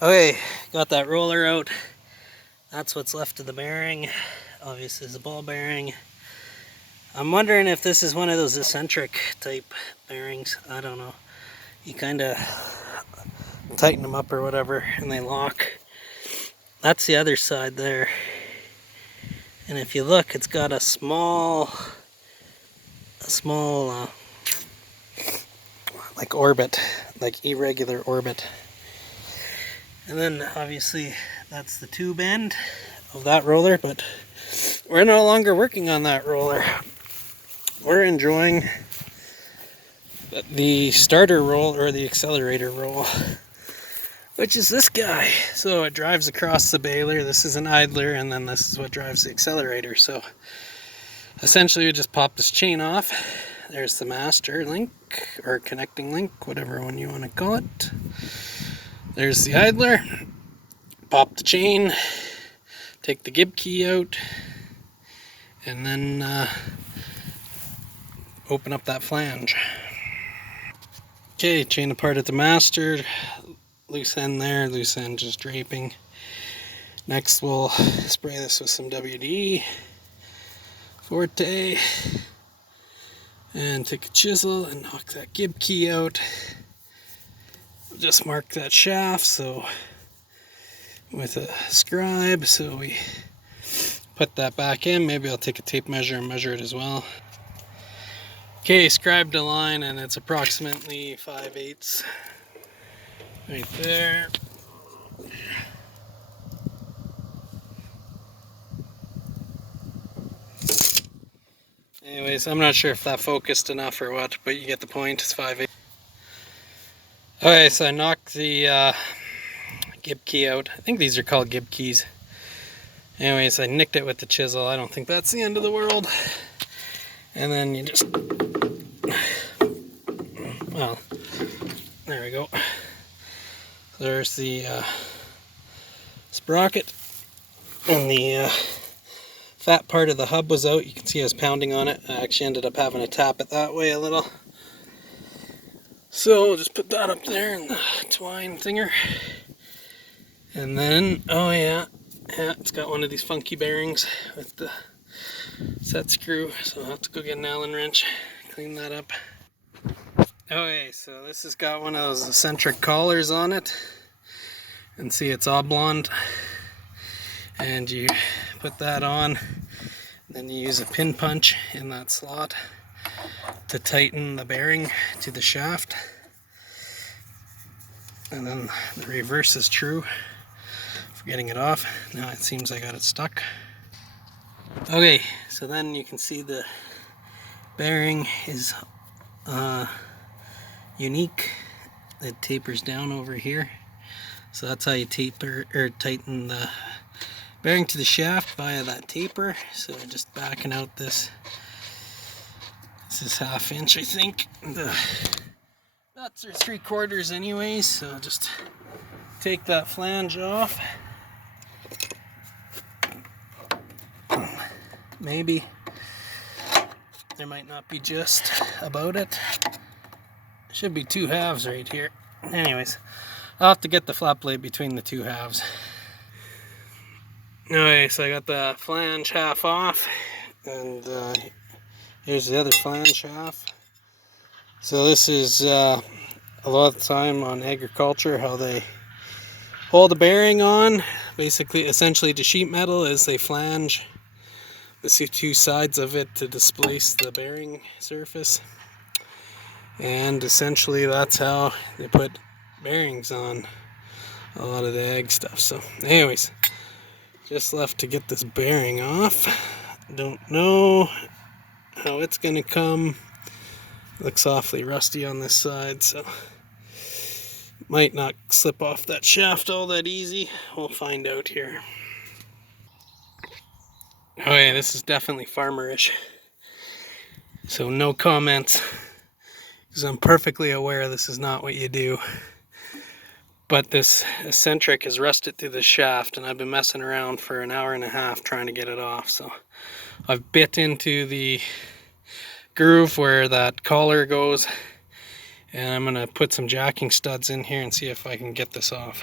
Okay, got that roller out. That's what's left of the bearing. Obviously, it's a ball bearing. I'm wondering if this is one of those eccentric type bearings. I don't know. You kind of tighten them up or whatever, and they lock. That's the other side there. And if you look, it's got a small like orbit, like irregular orbit. And then obviously that's the tube end of that roller, but we're no longer working on that roller. We're enjoying the starter roll or the accelerator roll, which is this guy. So it drives across the baler. This is an idler, and then this is what drives the accelerator. So essentially we just pop this chain off. There's the master link or connecting link, whatever one you want to call it. There's the idler. Pop the chain, take the gib key out, and then open up that flange. Okay, chain apart at the master. Loose end there, loose end just draping. Next we'll spray this with some WD Forte and take a chisel and knock that gib key out. Just mark that shaft so with a scribe, so we put that back in. Maybe I'll take a tape measure and measure it as well. Okay, scribed a line, and it's approximately 5/8 right there. Anyways, I'm not sure if that focused enough or what, but you get the point. It's 5/8. Okay, so I knocked the gib key out. I think these are called gib keys. Anyways, I nicked it with the chisel. I don't think that's the end of the world. And then you just, well, there we go. There's the sprocket, and the fat part of the hub was out. You can see I was pounding on it. I actually ended up having to tap it that way a little. So we'll just put that up there in the twine thinger. And then, oh yeah, it's got one of these funky bearings with the set screw. So I'll have to go get an Allen wrench, clean that up. Okay, so this has got one of those eccentric collars on it. And see, it's oblong. And you put that on. Then you use a pin punch in that slot to tighten the bearing to the shaft. And then the reverse is true for getting it off. Now it seems I got it stuck. Okay, so then you can see the bearing is unique. It tapers down over here. So that's how you taper or tighten the bearing to the shaft via that taper. So just backing out this. This is 1/2 inch, I think. The nuts are 3/4 anyways, so just take that flange off. Maybe there might not be just about it. Should be 2 halves right here. Anyways, I'll have to get the flat blade between the 2 halves. Okay, so I got the flange half off, and here's the other flange half. So this is a lot of the time on agriculture how they hold the bearing on, basically essentially to sheet metal, is they flange the 2 sides of it to displace the bearing surface. And essentially that's how they put bearings on a lot of the ag stuff. So anyways, just left to get this bearing off. Don't know how it's gonna come. Looks awfully rusty on this side, so might not slip off that shaft all that easy. We'll find out here. Okay, this is definitely farmerish, so no comments, because I'm perfectly aware this is not what you do. But this eccentric is rusted through the shaft, and I've been messing around for an 1.5 hours trying to get it off. So I've bit into the groove where that collar goes, and I'm gonna put some jacking studs in here and see if I can get this off.